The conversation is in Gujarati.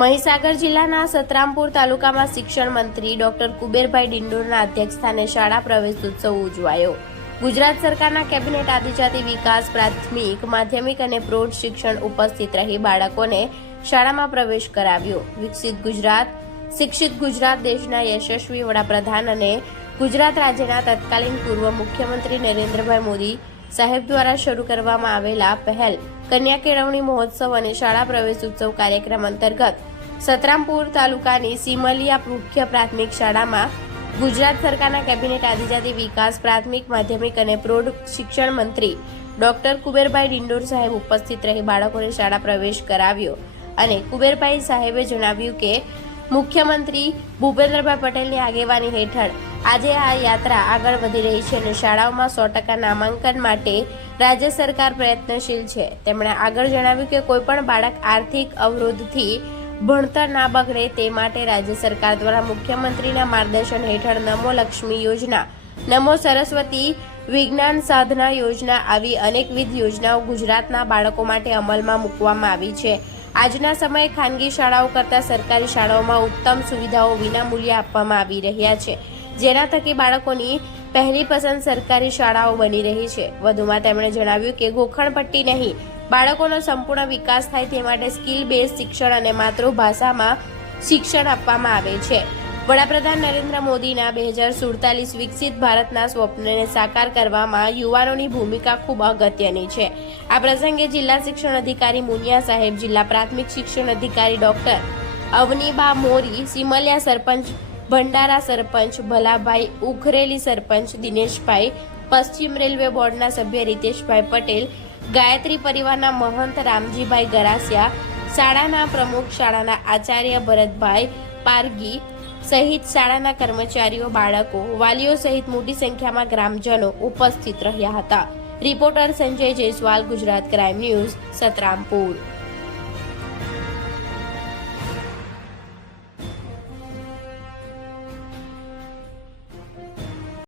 મહીસાગર જિલ્લાના સતરામપુર તાલુકામાં શિક્ષણ મંત્રી ડોક્ટર કુબેરભાઈ ડિંડોરના અધ્યક્ષસ્થાને શાળા પ્રવેશ ઉત્સવ ઉજવાયો. ગુજરાત સરકારના કેબિનેટ આદિજાતિ વિકાસ, પ્રાથમિક, માધ્યમિક અને પ્રૌઢ શિક્ષણ ઉપસ્થિત રહી બાળકોને શાળામાં પ્રવેશ કરાવ્યો. વિકસિત ગુજરાત, શિક્ષિત ગુજરાત દેશના યશસ્વી વડાપ્રધાન અને ગુજરાત રાજ્યના તત્કાલીન પૂર્વ મુખ્યમંત્રી નરેન્દ્રભાઈ મોદી સાહેબ દ્વારા શરૂ કરવામાં આવેલા પહેલ, કન્યા કેળવણી મહોત્સવ અને શાળા પ્રવેશ ઉત્સવ કાર્યક્રમ અંતર્ગત સતરામપુર તાલુકાની સિમલિયા મુખ્ય પ્રાથમિક શાળામાં ગુજરાત સરકારના કેબિનેટ આદિજાતિ વિકાસ, પ્રાથમિક, માધ્યમિક અને પ્રૌઢ શિક્ષણ મંત્રી ડોક્ટર કુબેરભાઈ ડિંડોર સાહેબ ઉપસ્થિત રહી બાળકોને શાળા પ્રવેશ કરાવ્યો અને કુબેરભાઈ સાહેબે જણાવ્યું કે મુખ્યમંત્રી ભૂપેન્દ્રભાઈ પટેલની આગેવાની હેઠળ આજે આ યાત્રા આગળ વધી રહી છે અને શાળાઓમાં સો ટકા નામાંકન માટે રાજ્ય સરકાર પ્રયત્નશીલ છે. તેમણે આગળ જણાવ્યું કે કોઈપણ બાળક આર્થિક અવરોધથી ભણતર ના બગડે તે માટે રાજ્ય સરકાર દ્વારા મુખ્યમંત્રીના માર્ગદર્શન હેઠળ નમો લક્ષ્મી યોજના, નમો સરસ્વતી વિજ્ઞાન સાધના યોજના આવી અનેકવિધ યોજનાઓ ગુજરાતના બાળકો માટે અમલમાં મૂકવામાં આવી છે. આજના સમયે ખાનગી શાળાઓ કરતાં સરકારી શાળાઓમાં ઉત્તમ સુવિધાઓ વિનામૂલ્યે આપવામાં આવી રહ્યા છે. જેના થકી બાળકોની પહેલી પસંદ સરકારી શાળાઓ બની રહી છે. વધુમાં તેમણે જણાવ્યું કે ગોખણપટ્ટી નહીં, બાળકોનો સંપૂર્ણ વિકાસ થાય તે માટે સ્કિલ બેઝ શિક્ષણ અને માતૃભાષામાં શિક્ષણ આપવામાં આવે છે. વડાપ્રધાન નરેન્દ્ર મોદીના બે હજાર સુડતાલીસ વિકસિત ભારતના સ્વપ્નને સાકાર કરવામાં યુવાનોની ભૂમિકા ખૂબ અગત્યની છે. આ પ્રસંગે જિલ્લા શિક્ષણ અધિકારી મુનિયા સાહેબ, જિલ્લા પ્રાથમિક શિક્ષણ અધિકારી ડોક્ટર અવનીબા મોરી, સિમલિયા સરપંચ ભંડારા સરપંચ, ભલાભાઈ ઉખરેલી સરપંચ દિનેશભાઈ, પશ્ચિમ રેલવે બોર્ડના સભ્ય રીતેશભાઈ પટેલ, ગાયત્રી પરિવારના મહંત રામજીભાઈ ગરાસિયા, શાળાના પ્રમુખ શાળાના આચાર્ય ભરતભાઈ પારગી સહિત શાળાના કર્મચારીઓ, બાળકો, વાલીઓ સહિત મોટી સંખ્યામાં ગ્રામજનો ઉપસ્થિત રહ્યા હતા. Reporter Sanjay Jaiswal, Gujarat crime news, Santrampur.